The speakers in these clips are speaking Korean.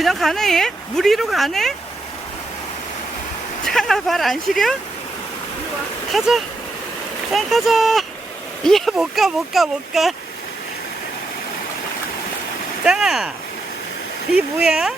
그냥 가네 얘? 물 위로 가네? 창아 발 안 시려? 가자 짱 가자 얘 못 가 못 가 못가 짱아 이 뭐야?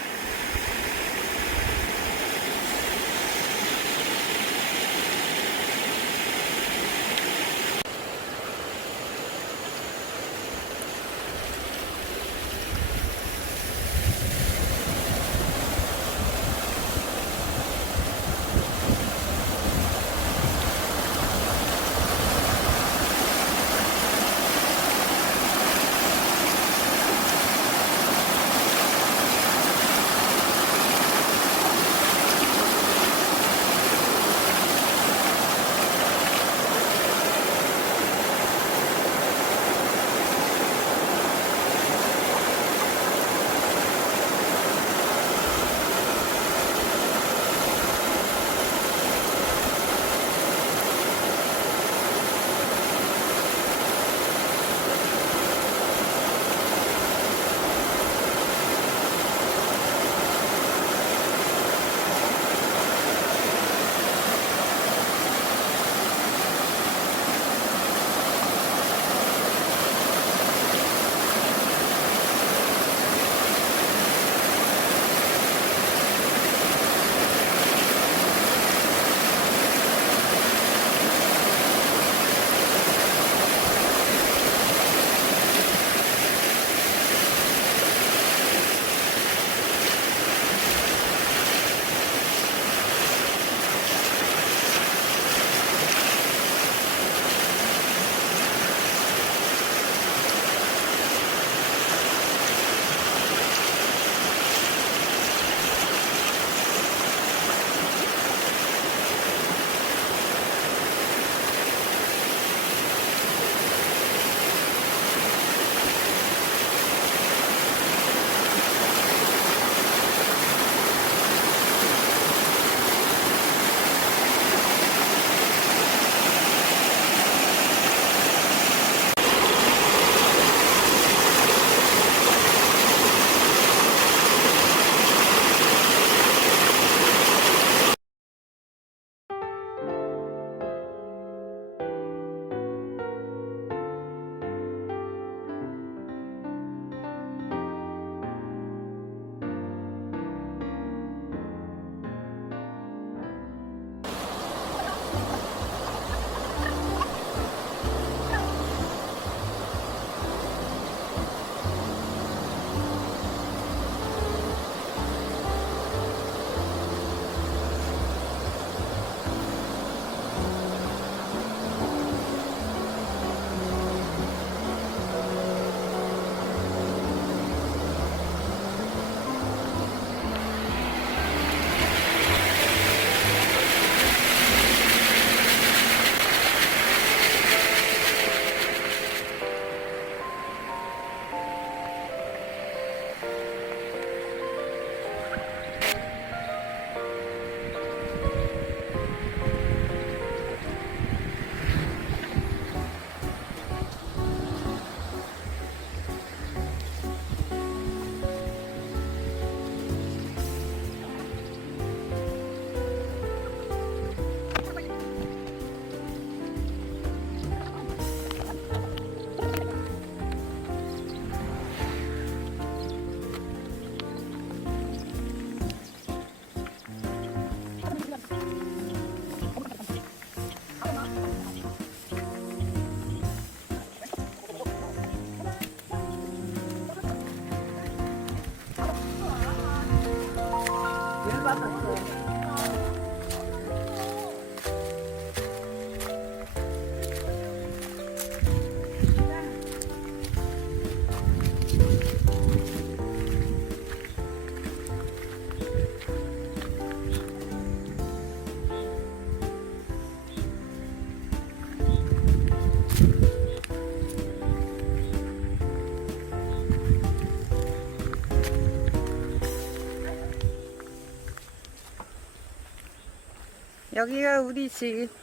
여기가 우리 집.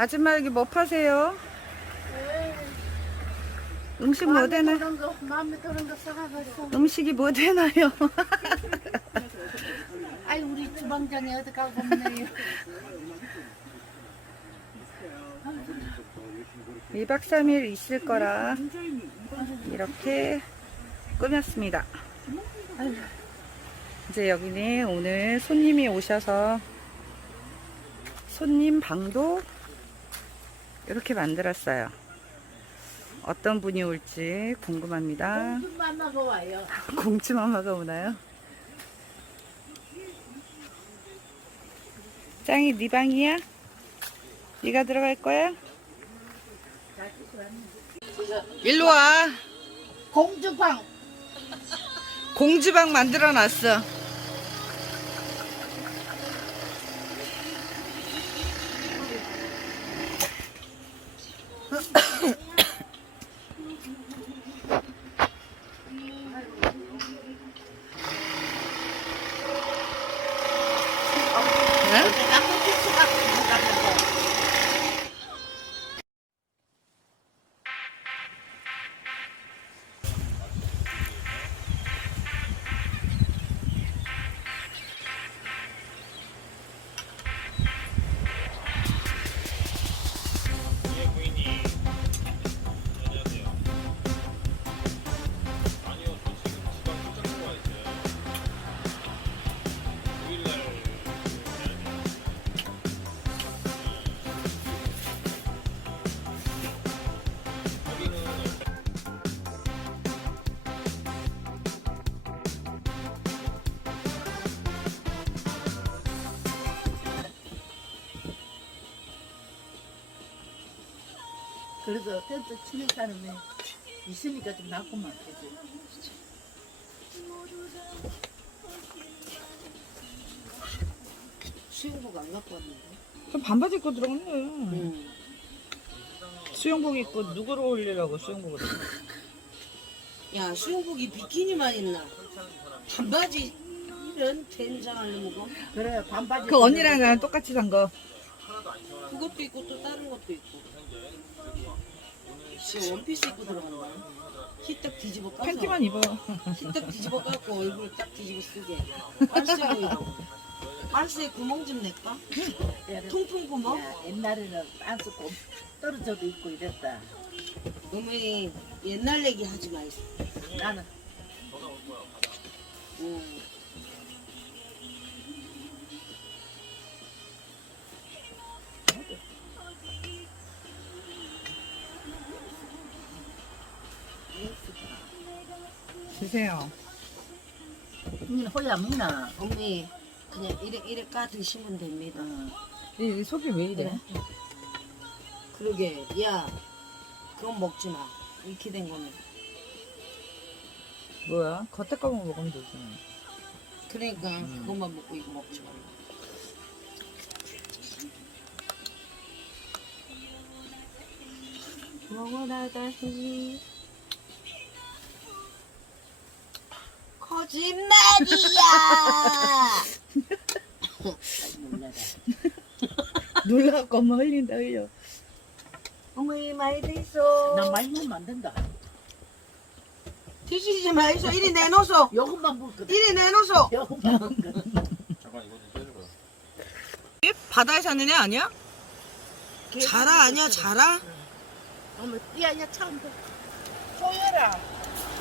아줌마 여기 뭐 파세요? 음식 뭐 되나? 마음에 드는 거 사가겠어. 음식이 뭐 되나요? 아이 우리 주방장이 어디 가고 없네요. 2박 3일 있을 거라 이렇게 꾸몄습니다. 이제 여기는 오늘 손님이 오셔서 손님 방도 이렇게 만들었어요. 어떤 분이 올지 궁금합니다. 좀 만나고 와요. 공주 마마가 오나요? 짱이 네 방이야? 네가 들어갈 거야? 일로 와. 공주방 공주방 만들어 놨어. 그래서 텐트 치는 사람이 있으니까 좀 낫구만 그지? 수영복 안 갖고 왔는데. 그럼 반바지 입고 들어갔네. 응. 수영복 입고 누구를 올리라고 수영복을 야 수영복이 비키니만 있나? 반바지 이런 된장을 먹어? 그래 반바지 그 언니랑 나랑 똑같이 산 거. 그것도 있고 또 다른 것도 있고. 지금 원피스 입고 들어간다. 히딱 뒤집어 까서. 팬티만 입어. 히딱 뒤집어 까고 얼굴 딱 뒤집어 쓰게. 빨세 보이라고. 빨세에 구멍 좀 낼까? 통통 구멍? 야, 옛날에는 안 쓰고 떨어져도 있고 이랬다. 어머니 옛날 얘기 하지 마. 있어. 나는 응. 주세요. 민 호야 미나. 어머니 그냥 이래 이래 까 드시면 됩니다. 이 속이 왜 이래? 그러게 야 그건 먹지 마 이렇게 된 거는 뭐야? 겉에 거만 먹으면 되지. 그러니까 그것만 먹고 이거 먹지 말고 먹어나다니 거짓말이야 놀라갖고 엄마 흘린다 흘려. 어머니 많이 돼 있어 나 많이 먹으면 안 된다. 드시지 마이소 이리 내놓소 요것만 먹거든. 이리 내놓소 요것만 먹거든. 바다에 사는 애 아니야? 자라 아니야 자라? 어머, 야야 처음 봐.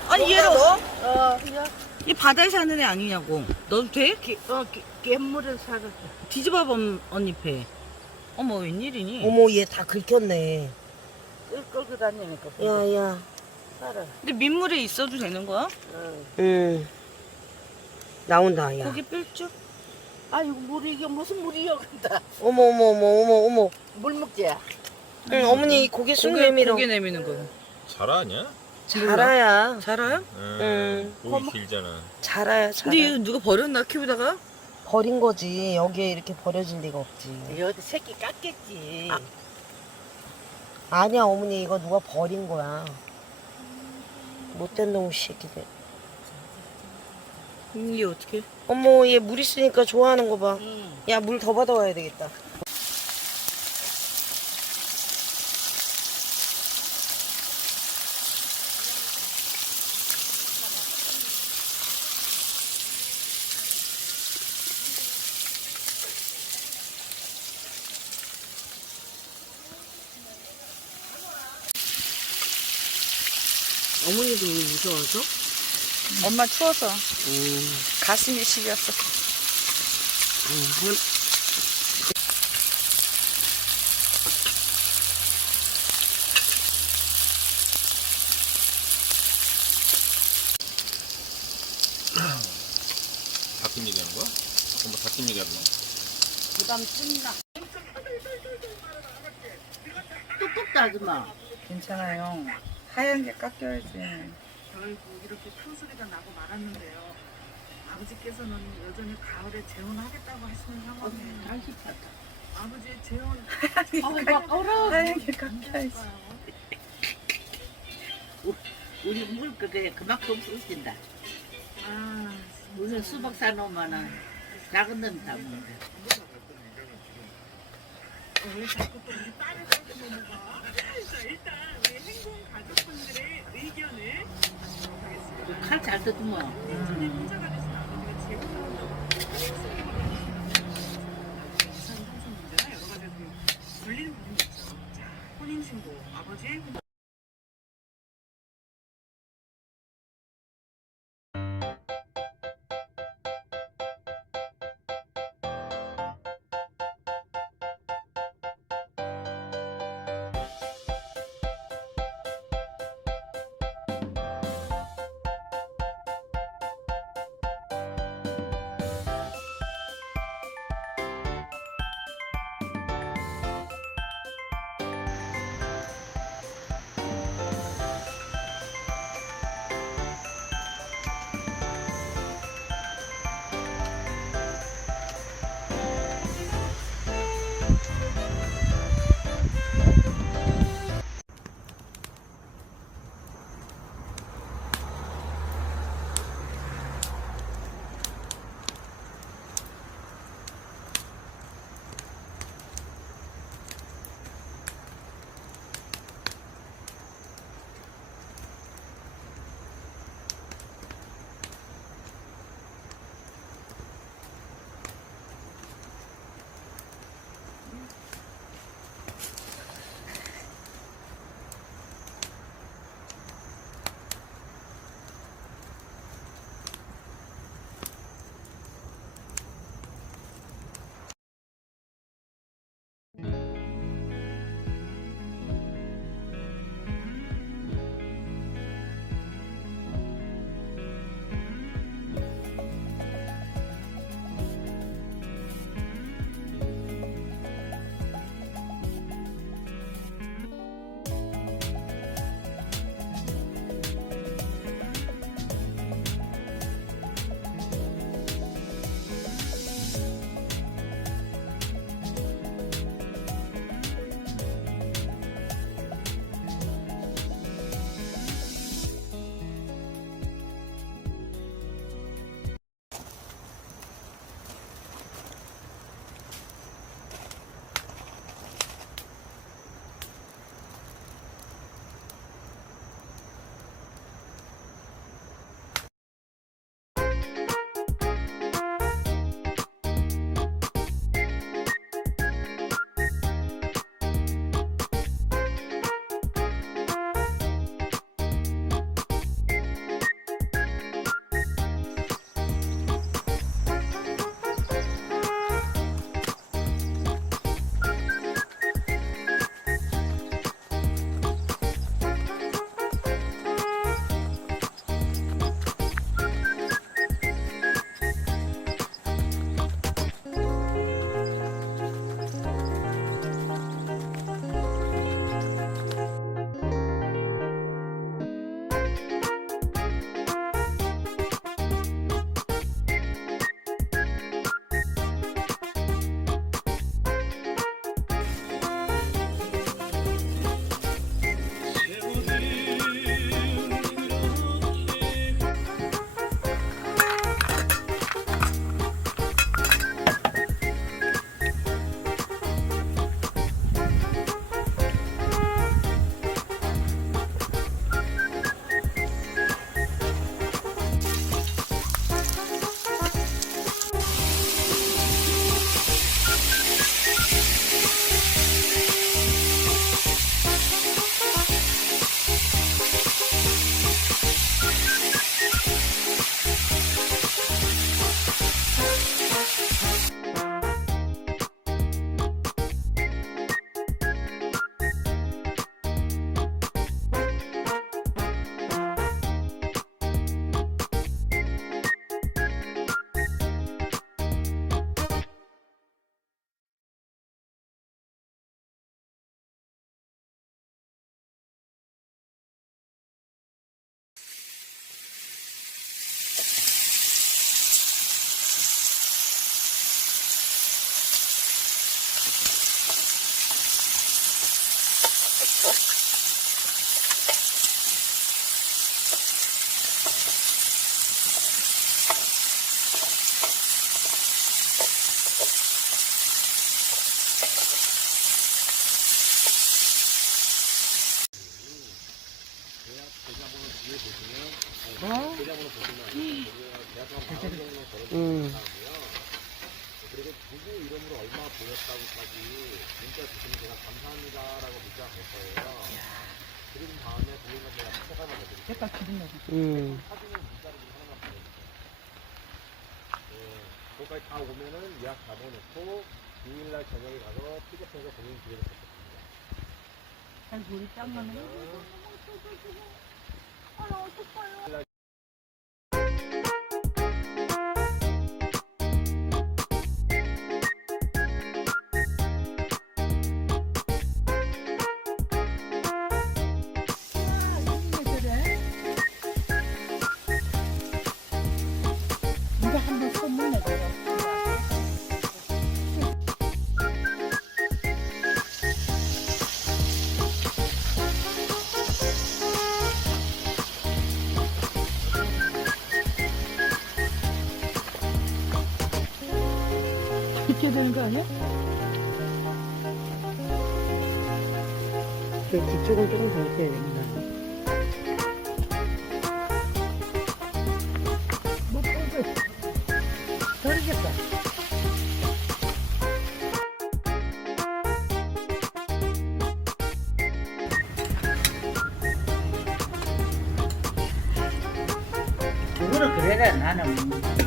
아니 얘를 어? 어, 야, 이 바다에 사는 애 아니냐고. 너도 돼? 개, 어, 개, 괴물을 사갔어. 뒤집어봐 언니 배. 어머 웬일이니? 어머 얘 다 긁혔네 끌 끌고 다니니까. 야야 살아. 근데 민물에 있어도 되는 거야? 어. 응 나온다 야 고기 뺄줄? 아이고 물이 이게 무슨 물이여 근다. 어머 어머 어머 어머 어머 물 먹지. 응 어머니 고개 쑥 고기, 내밀어 고기 내미는 거. 자라 아니야? 자라야 잘아요? 응. 목이 길잖아. 자라야 자라 근데 이거 누가 버렸나 키우다가? 버린 거지 여기에 이렇게 버려질 리가 없지 여기 새끼 깎겠지. 아니야 어머니 이거 누가 버린 거야 못된 놈 새끼들 이게 어떻게? 어머 얘 물 있으니까 좋아하는 응. 거봐 야 물 더 받아와야 되겠다 어머니도 무서워서? 엄마 추워서 음. 가슴이 시렸어. 할- 닭찜 얘기하는 거야? 뭐 닭찜 얘기하는 거야? 부담 푼다. 두껍다 아줌마. 괜찮아요. 하얀 게 깎여야지. 결국 이렇게 큰 소리가 나고 말았는데요. 아버지께서는 여전히 가을에 재혼하겠다고 하시는 상황에 잘 씹혔다. 아버지의 재혼 아이고 아까워라. 하얀 게 깎여야지. 우리 물 그게 그만큼 쏟긴다. 아, 우리 수박 사놓으면은 작은 놈이 다 먹는다. 왜 자꾸 또 우리 딸을 그렇게 넘어가? 자, 일단 우리 행공 가족분들의 의견을 받도록 하겠습니다. 칼잘 뜯으면 되신 아버지 혼인 음. 그리고 누구 이름으로 얼마 보냈다고까지 문자 주시면 제가 감사합니다라고 문자 할 거예요. 그리고 다음에 부인과 제가 찾아가 드릴게요. 색깔 기분 나고. 음. 사진은 문자로 좀 하나만 보내주세요. 네, 거기까지 다 오면은 예약 잡아놓고 6일날 저녁에 가서 티켓해서 본인 기회를 해. あらお疲れ。 아니야? 그 뒤쪽은 조금 더 있어야 됩니다. 못 보고. 저리겠다. 그거를 그래라 나는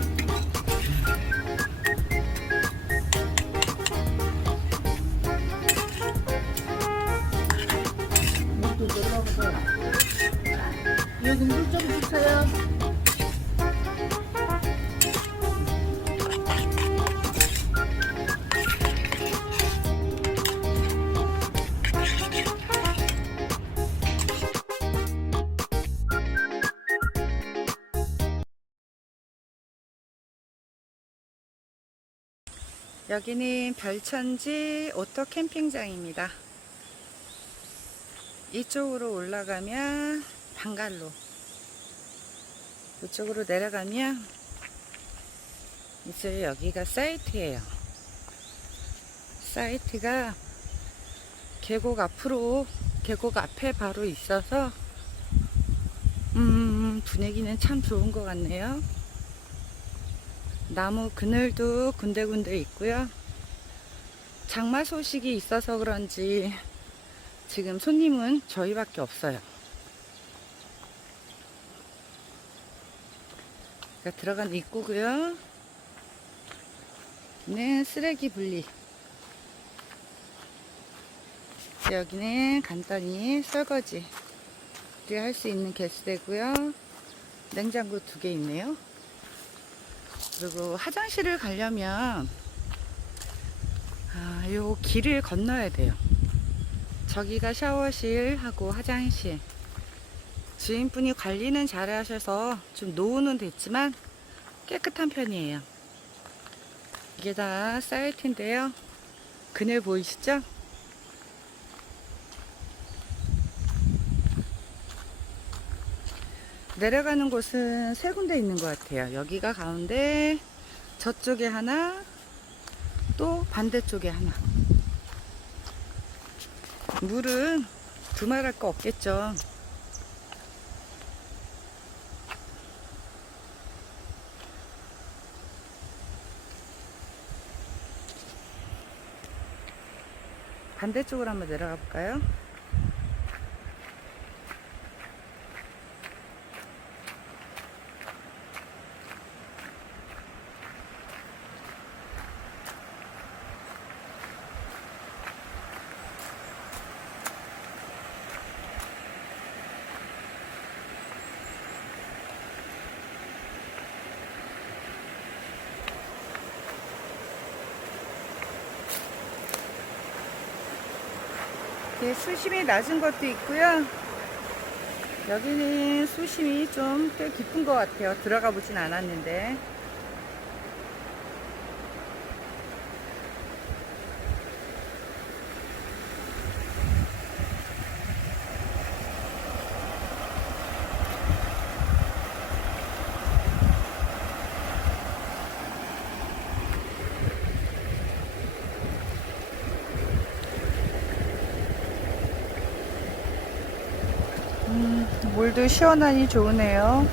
여기는 별천지 오토 캠핑장입니다. 이쪽으로 올라가면 방갈로. 이쪽으로 내려가면 이제 여기가 사이트예요. 사이트가 계곡 앞으로 계곡 앞에 바로 있어서 음 분위기는 참 좋은 것 같네요. 나무 그늘도 군데군데 있고요. 장마 소식이 있어서 그런지 지금 손님은 저희밖에 없어요. 그러니까 들어간 입구고요. 여기는 쓰레기 분리. 여기는 간단히 설거지 할수 있는 개수대고요. 냉장고 두 개 있네요. 그리고 화장실을 가려면 아, 요 길을 건너야 돼요. 저기가 샤워실하고 화장실. 주인분이 관리는 잘 하셔서 좀 노후는 됐지만 깨끗한 편이에요. 이게 다 사이트인데요. 그늘 보이시죠? 내려가는 곳은 세 군데 있는 것 같아요. 여기가 가운데, 저쪽에 하나, 또 반대쪽에 하나. 물은 두말할 거 없겠죠. 반대쪽으로 한번 내려가 볼까요? 네, 수심이 낮은 것도 있고요. 여기는 수심이 좀 꽤 깊은 것 같아요. 들어가 보진 않았는데. 물도 시원하니 좋으네요.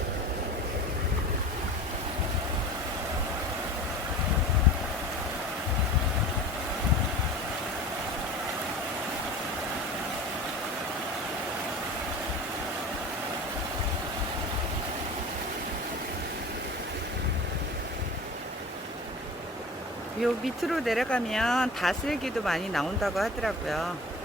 요 밑으로 내려가면 다슬기도 많이 나온다고 하더라고요.